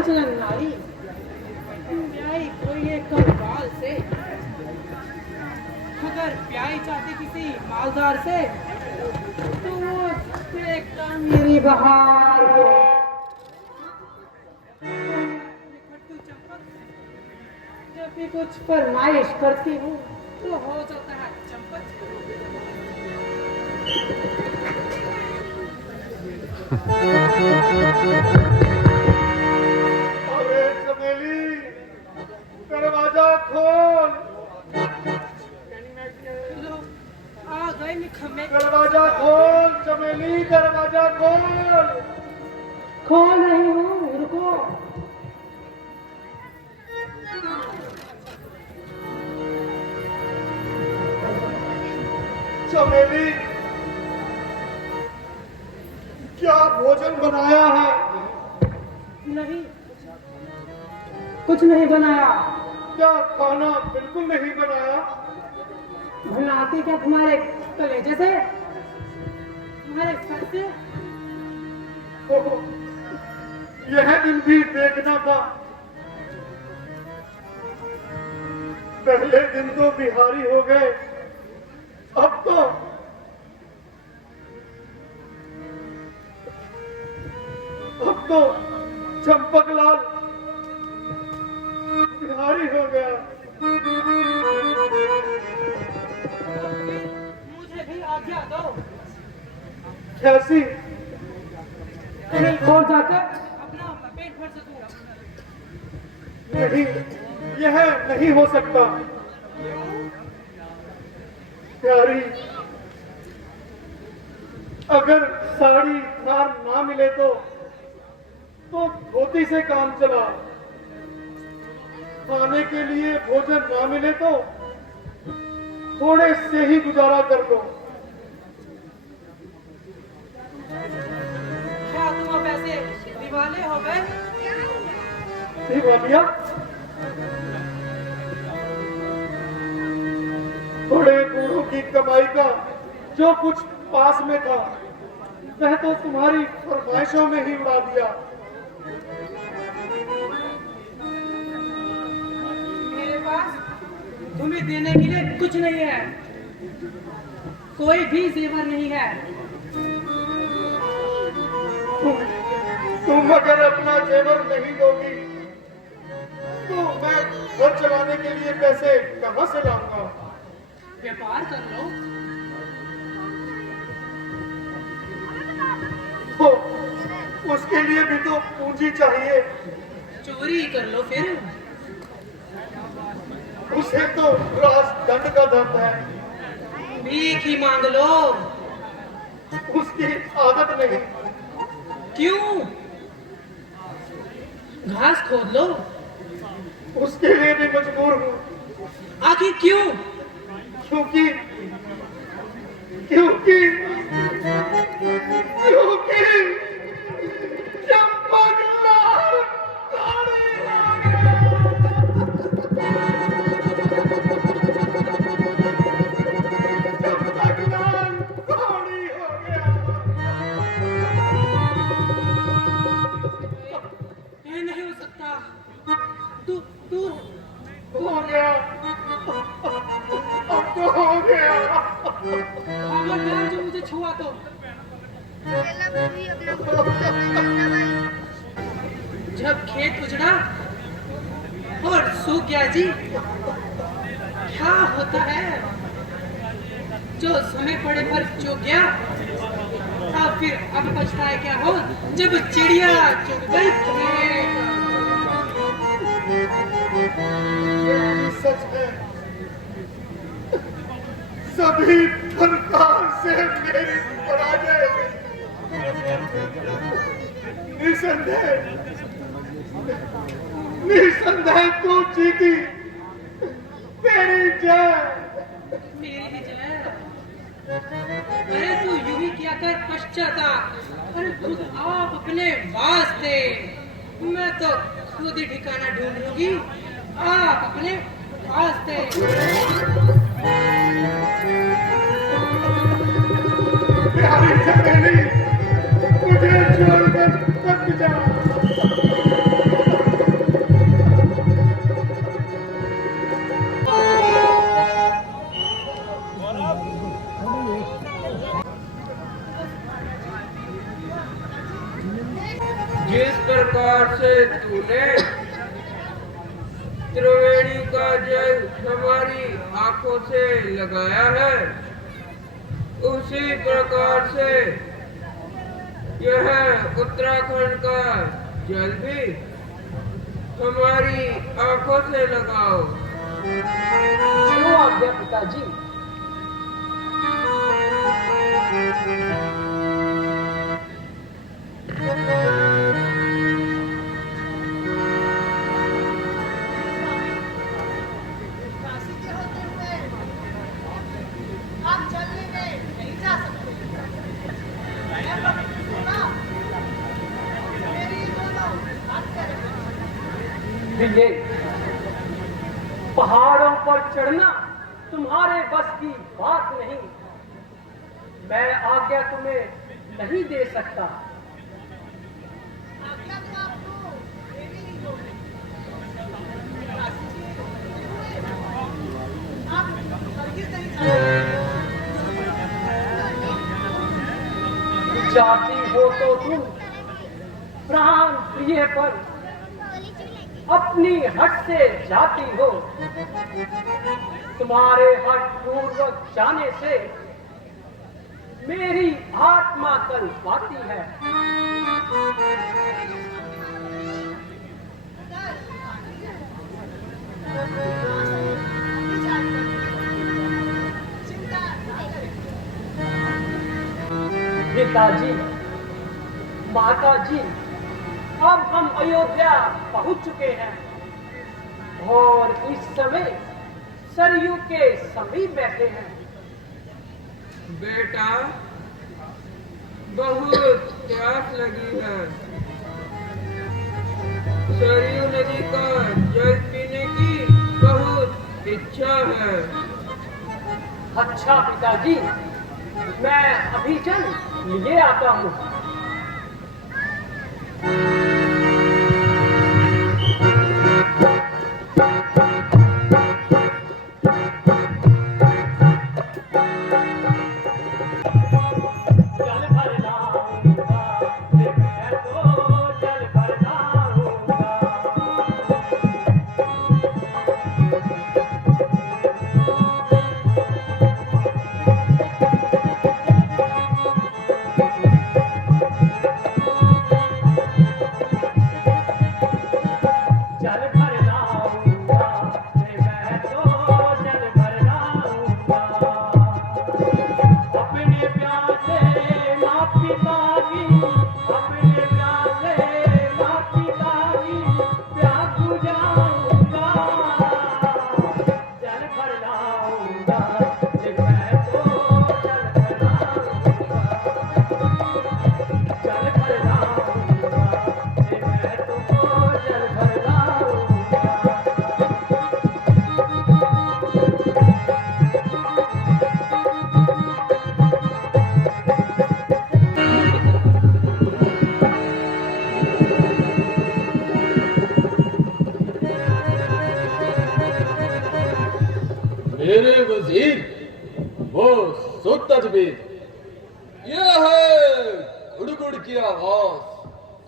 कांचन नारी ब्याई कोई एक कंकाल से, अगर ब्याई चाहती किसी मालदार से तो वो देखता मेरी बहार को। खट्टू चंपक जब भी कुछ फरमाइश करती हूँ तो हो जाता है चंपक। अरे चमेली, दरवाजा खोल। लो, आ गए निकम्मे। दरवाजा खोल चमेली, दरवाजा खोल। खोल रही हूँ, रुको। चमेली, क्या भोजन बनाया है? नहीं, कुछ नहीं बनाया। क्या खाना बिल्कुल नहीं बनाया? बनाती क्या तुम्हारे कलेजे से, तुम्हारे सर से? ओहो, यह दिन भी देखना था। पहले दिन तो बिहारी हो गए, अब तो चंपकलाल बिहारी हो गया। मुझे भी आज्ञा दो। कैसी? कहीं खोल जाकर अपना पेट भर सकूंगा। नहीं, यह नहीं हो सकता। प्यारी, अगर साड़ी हार ना मिले तो धोती से काम चला। खाने के लिए भोजन ना मिले तो थोड़े से ही गुजारा कर लो। क्या तुम अब ऐसे दिवाले हो गए? दिवालिया? थोड़े बूढ़ों की कमाई का जो कुछ पास में था वह तो तुम्हारी फरमाइशों में ही उड़ा दिया। मेरे पास तुम्हें देने के लिए कुछ नहीं है, कोई भी जेवर नहीं है। तुम अगर अपना जेवर नहीं दोगी तो मैं घर चलाने के लिए पैसे कहां से लाऊंगा? व्यापार कर लो। तो उसके लिए भी तो पूंजी चाहिए। चोरी कर लो फिर। उसे तो राज दंड का धन है। भीख ही मांग लो। उसकी आदत नहीं। क्यों? घास खोद लो। उसके लिए भी मजबूर हूँ। आखिर क्यों? क्योंकि क्योंकि क्योंकि चंपकलाल गाड़ी चंपकलाल गाड़ी हो गया। ये नहीं हो सकता। तू तू हो गया, अब तो हो गया। खबरदार जो मुझे छुआ तो। जब खेत उजड़ा और सूख गया जी, क्या होता है? जो समय पड़े पर चूक गया, अब फिर अब पछताए क्या हो जब चिड़िया चुग गई खेत। ये भी सच है। सभी प्रकार से मेरी पराजय निसंदेह तू जीती। तेरी जय। मेरी भी जय। अरे तू यूं ही किया कर पश्चाताप। अरे खुद आप अपने वास्ते, मैं तो खुद ही ठिकाना ढूंढ लूंगी। आप अपने वास्ते। प्यारी चमेली, मुझे छोड़कर मत जा। का जल हमारी आंखों से लगाया है, उसी प्रकार से यह उत्तराखंड का जल भी हमारी आंखों से लगाओ। जो आज्ञा पिताजी। ये पहाड़ों पर चढ़ना तुम्हारे बस की बात नहीं। मैं आज्ञा तुम्हें नहीं दे सकता। जाती हो तो तुम प्राण प्रिय पर अपनी हट से जाती हो। तुम्हारे हट पूर्वक जाने से मेरी आत्मा कल पाती है। पिताजी, माताजी, अब हम अयोध्या पहुंच चुके हैं और इस समय सरयू के समीप बैठे हैं। बेटा, बहुत प्यास लगी है। सरयू नदी का जल पीने की बहुत इच्छा है। अच्छा पिताजी, मैं अभी चल लिए आता हूँ। मेरे वजीर, वो सुतजबीर, यह है गुड़गुड़ की आवाज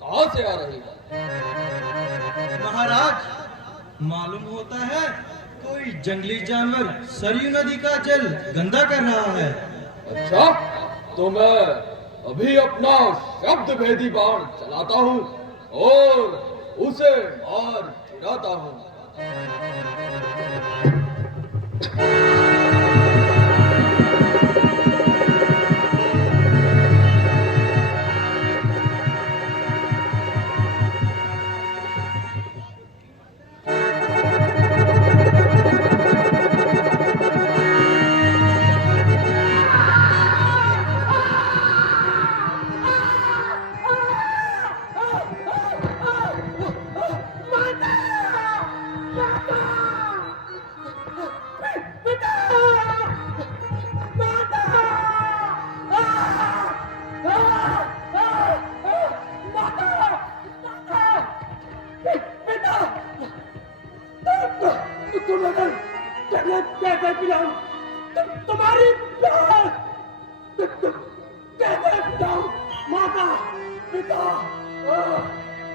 कहां से आ रही है? महाराज, मालूम होता है कोई जंगली जानवर सरयू नदी का जल गंदा कर रहा है। अच्छा, तो मैं अभी अपना शब्द भेदी बाण चलाता हूँ और उसे मार गिराता हूँ। तुम्हारी कैसे बताऊं? माता, पिता,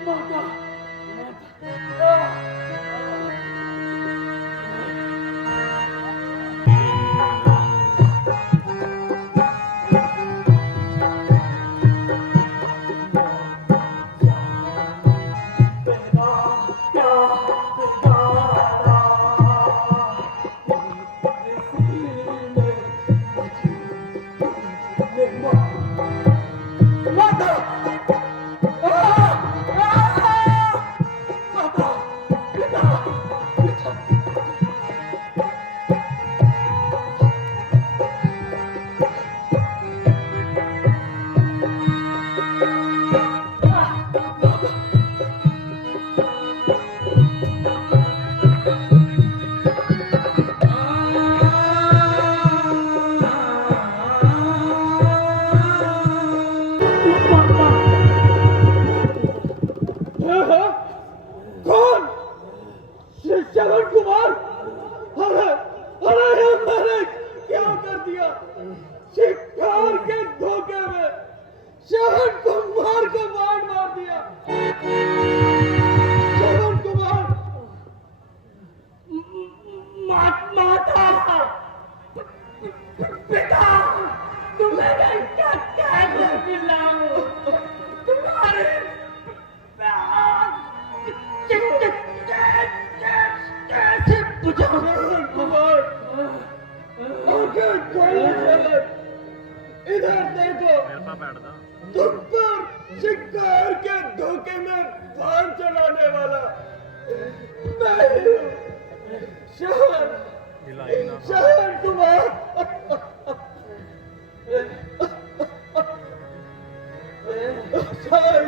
माता, कुमार, अरे अरे मैंने क्या कर दिया? शिकार के धोखे में श्रवण कुमार को मार दिया। श्रवण कुमार, माता, पिता, तुम्हें मैं क्या कैसे दिलाऊं? तुम्हारे कैसे बुझाऊं? श्रवण कुमार, आंखें खोलो श्रवण, इधर देखो। तुम पर शिकार के धोखे में बाण चलाने वाला मैं ही हूं। श्रवण कुमार,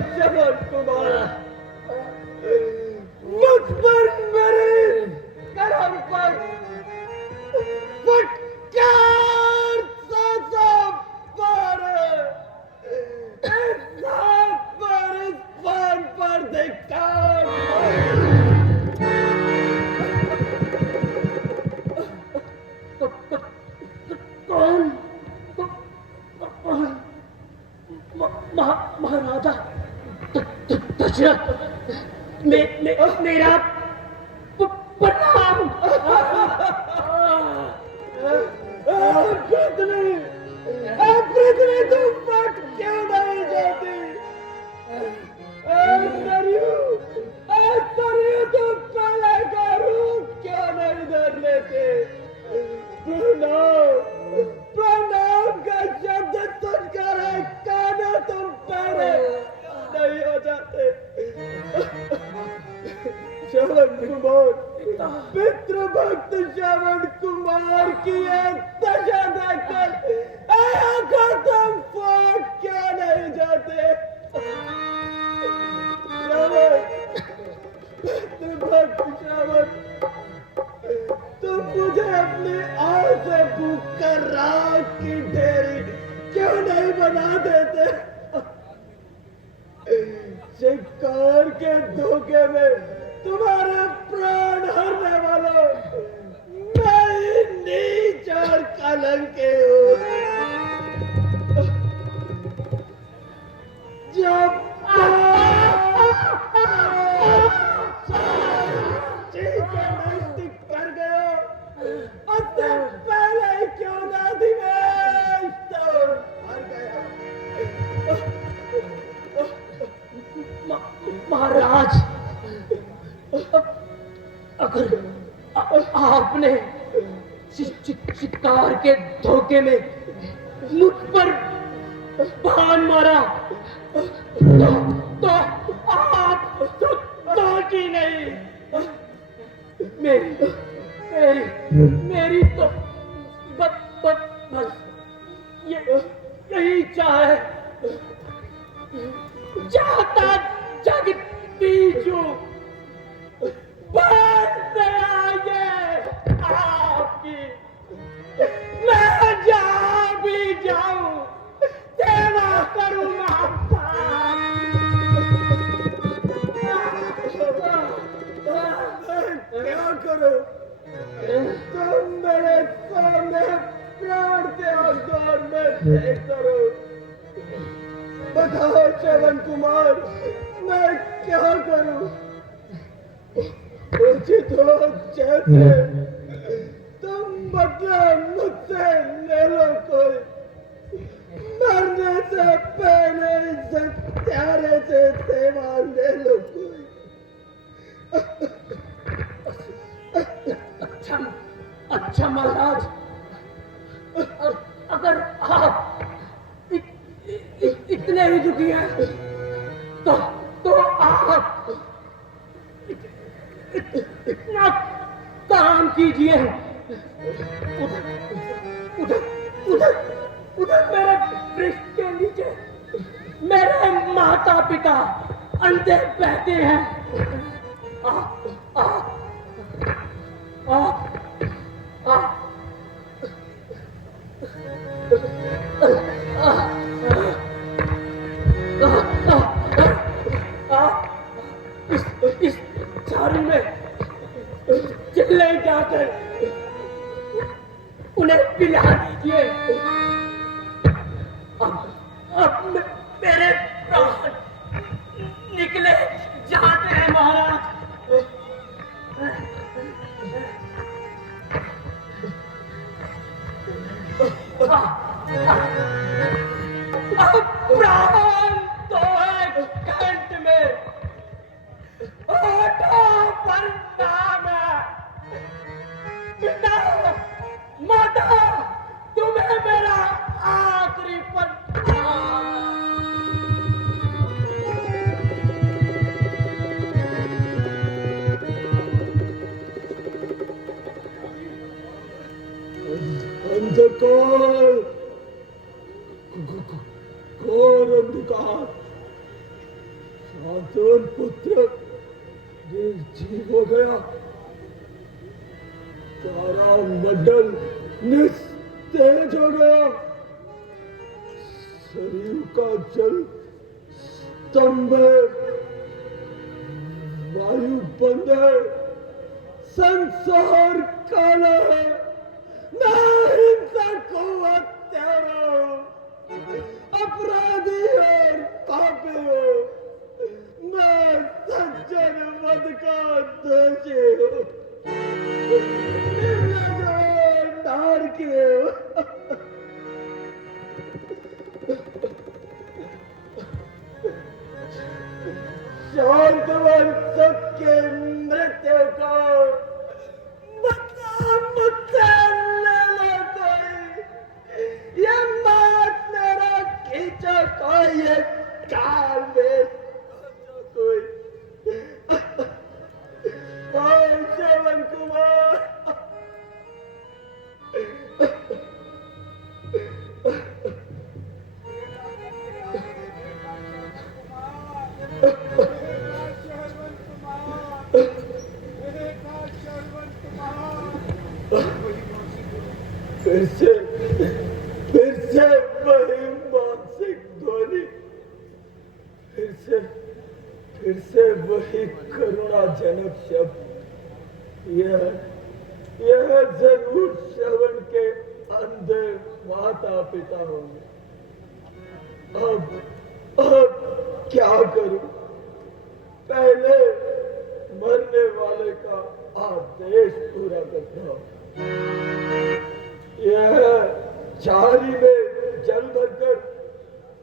श्रवण कुमार, मुझ पर मेरे कर्म पर फटकार सा पर इस हाथ पर, इस बाण पर धिक्कार। कौन? महाराजा दशरथ, मेरा प्रणाम। पृथ्वी तुम फट क्यों नहीं जाती? सरयू तुम पहले का रूप क्यों नहीं धर लेते? प्रणाम का शब्द तुझकर है, काना तुम पहले नहीं हो जाते। श्रवण कुमार, पितृभक्त श्रवण कुमार की यह दशा देखकर आंखों तुम फट क्यों नहीं जाते? श्रवण, पितृभक्त श्रवण, तुम मुझे अपनी आह से भूख कर राख की ढेरी क्यों नहीं बना देते? शिकार के धोखे में तुम्हारे प्राण हरने वालों मैं ही नीच और कलंकी हूँ। जब नजदीक कर गया, उससे पहले क्यों ना दिवेश तो मर गया। महाराज, अगर आपने शिकार के धोखे में मुझ पर बाण मारा तो आप दोषी नहीं। मेरी तो बस यही चाहे, चाहता जगदीशु बात से आगे आपकी, मैं जहाँ भी जाऊं सेवा करूँ आपका। क्या करो? तुम मेरे सामने प्राण त्याग दौर में देख करो। बताओ श्रवण कुमार, मैं क्या करूं? उचित हो जैसे तुम बदला मुझसे ले लो कोई, मरने से पहले इज्जत प्यारे से सेवा ले लो कोई। अच्छा महाराज, अगर आप इतने ही दुखी हैं तो आप इतना काम कीजिए। उधर मेरे वृक्ष के नीचे मेरे माता पिता अंधे बहते हैं। इस झाड़ी में ले जाकर उन्हें पिला दीजिए। अब मेरे प्राण निकले जाते हैं महाराज। प्राण तो है कंठ में, होठों पर नाम है। पिता, माता, तुम्हें मेरा आखिरी प्रणाम। अंधकार, घोर अंधकार, शांतवन पुत्र निर्जीव हो गया। तारा मंडल निस्तेज हो गया। सरयू का जल स्तंभ है, वायु बंद है, संसार काला है। मैं हिंसक हूँ, हत्यारा हूँ, अपराधी और पापी हूँ। मैं सज्जन मद का दोषी हूँ, नार के हूँ। शांतवन सबके मृत्यु को मुझसे ले लो कोई। ये मात मेरा खींचो कोई, ये काल में कोई। ओए श्रवण कुमार, फिर से वही मानसिक ध्वनि, फिर से वही करुणाजनक शब्द। यह जरूर श्रवण के अंधे माता पिता होंगे। अब क्या करूं? पहले मरने वाले का आदेश पूरा करता हूं। यह झाड़ी में जल भरकर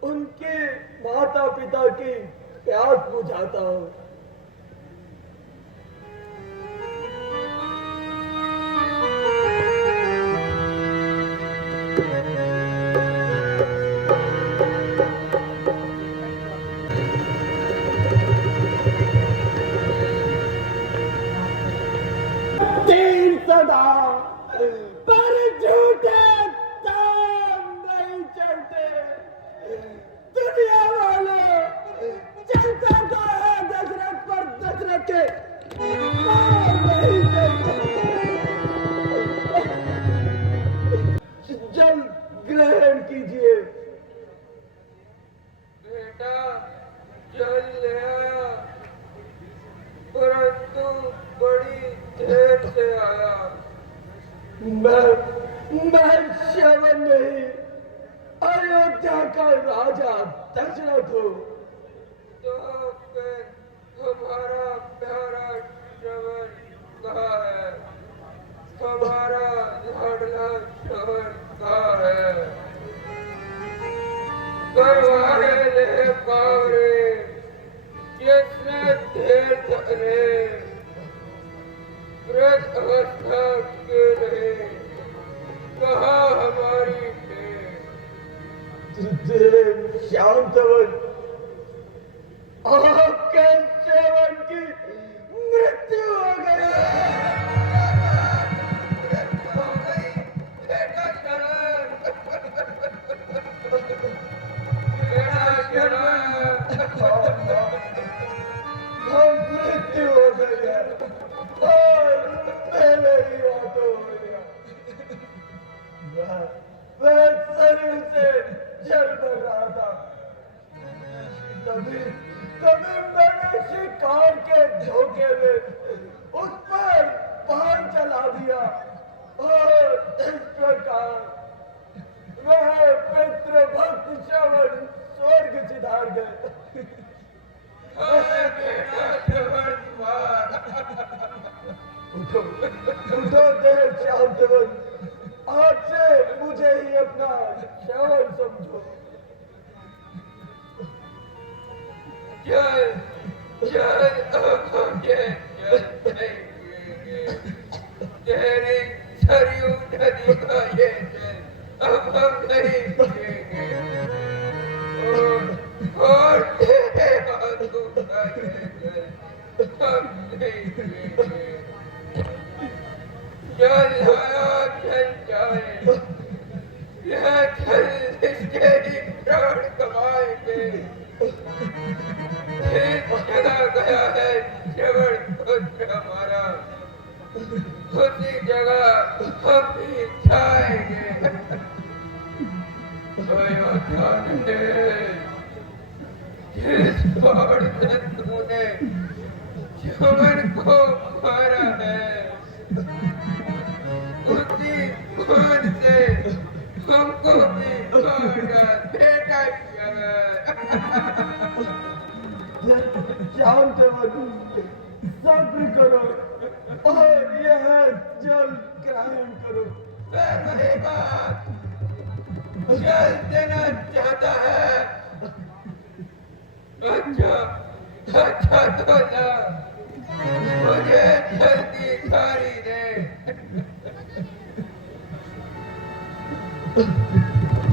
उनके माता पिता की प्यास बुझाता हूं। तीन सदा पर झूठे दाम नहीं चलते। दुनिया वाले चलते तो है दशरथ पर, दशरथ के पार नहीं चलते। जल ग्रहण कीजिए। बेटा जल ले आया, परंतु बड़ी देर से आया। मैं श्रवण नहीं, अयोध्या का राजा दशरथ हूँ। तो फिर हमारा प्यारा श्रवण कहाँ है? हमारा लाडला श्रवण कहाँ है? करवाए ले कावरे, जिसने देर धरे, वृद्ध अवस्था के रहे, कहाँ हमारी देव शांतवन, आपके श्रवण की मृत्यु हो गई। बेटा शरण, बेटा शरण। मृत्यु हो गई है और पहले ही ऑटो हो गया। मैं शरीर से जल भर रहा था, तभी मैंने शिकार बना दिया और इस प्रकार वह पितृभक्त श्रवण स्वर्ग सिधार गए। उठो उठो देव शांतवन, आज से मुझे ही अपना श्रवण समझो। जय जय तेरे सरयू नदी का ये जल अब हम नहीं पिएंगे और तेरे हाथों का ये जल हम नहीं पिएंगे। जल आया जल जाए, यह जल इसके ही प्राण कमाएंगे। चला गया है श्रवण पुत्र हमारा, उसी जगह हम भी जाएंगे। जिस बाढ़ से तूने श्रवण को मारा है, उसी बाढ़ से हमको भी मारना बेटा शांतवन, सब्र करो और यह जल ग्रहण करो। जल देना चाहता है, अच्छा अच्छा तो जा, मुझे जल्दी सारी दे।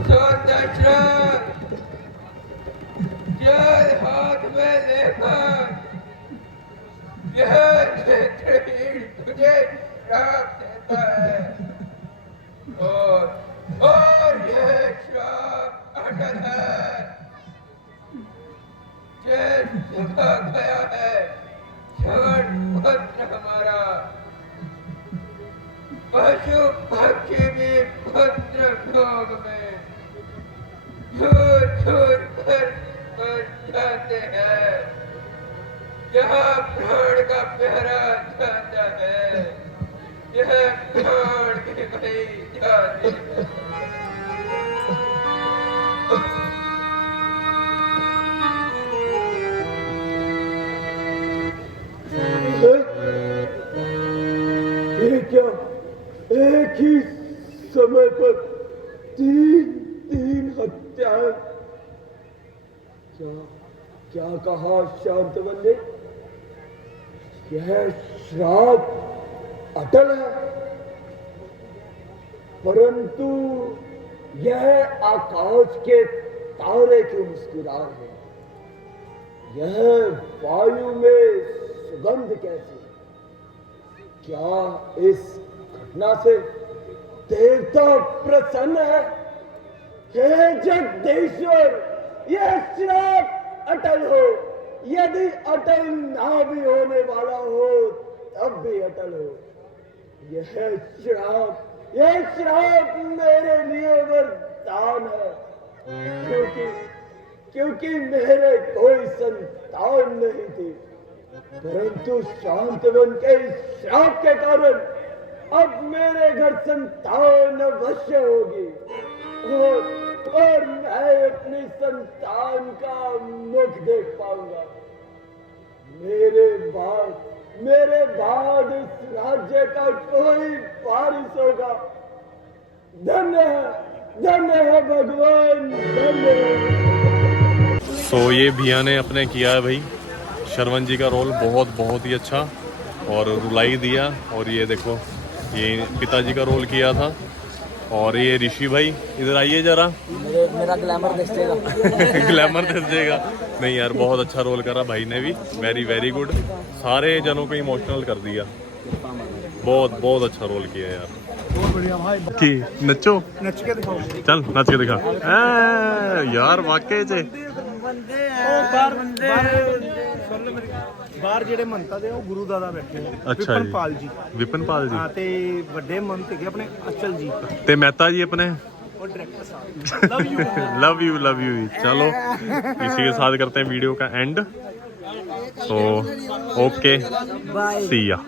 तो दशरथ जल हाथ में लेकर यह नेत्रहीन तुझे श्राप देता है और यह श्राप अटल है। जिस जगह गया है श्रवण पुत्र हमारा, पशु पक्षी भी पुत्र लोक में दूर दूर कर जाते हैं। यहाँ प्राण का प्यारा जाता है, यह प्राण की नहीं जाती है। ये क्या, एक ही समय पर तीन हत्याएं? क्या कहा शांतवन ने? यह श्राप अटल है, परंतु यह आकाश के तारे क्यों मुस्कुरा रहे हैं? यह वायु में सुगंध कैसी? क्या इस घटना से देवता प्रसन्न है? हे जगदीश्वर, यह श्राप अटल हो, यदि अटल ना भी होने वाला हो तब भी अटल हो। यह श्राप मेरे लिए वरदान है, क्योंकि मेरे कोई संतान नहीं थी, परंतु शांतवन के इस श्राप के कारण अब मेरे घर संतान अवश्य होगी और मैं अपनी संतान का मुख देख पाऊंगा। मेरे बाद इस राज्य का कोई वारिस होगा। धन्य है भगवान, धन्य है। तो ये भैया ने अपने किया है भाई श्रवण जी का रोल बहुत ही अच्छा और रुलाई दिया। और ये देखो ये पिताजी का रोल किया था। और ये ऋषि भाई इधर आइए जरा, मेरा ग्लैमर देख देगा। ग्लैमर दे देगा। नहीं यार बहुत अच्छा रोल करा भाई ने भी, वेरी गुड। सारे जनों को इमोशनल कर दिया, बहुत अच्छा रोल किया यार। बहुत बढ़िया भाई। कि नचो, नच के दिखाओ। चल नच के दिखा। यार वाकई चे ਬਾਹਰ ਜਿਹੜੇ ਮੰਤਾ ਦੇ ਉਹ ਗੁਰੂ ਦਾਦਾ ਬੈਠੇ ਨੇ। ਅੱਛਾ ਵਿਪਨਪਾਲ ਜੀ। ਵਿਪਨਪਾਲ ਜੀ ਹਾਂ ਤੇ ਵੱਡੇ ਮੰਤ ਹੈਗੇ ਆਪਣੇ ਅਚਲ ਜੀ ਤੇ ਮਹਿਤਾ ਜੀ अपने और डायरेक्टर साहब। Love you. चलो इसी के साथ करते हैं वीडियो का एंड। तो ओके, सी या।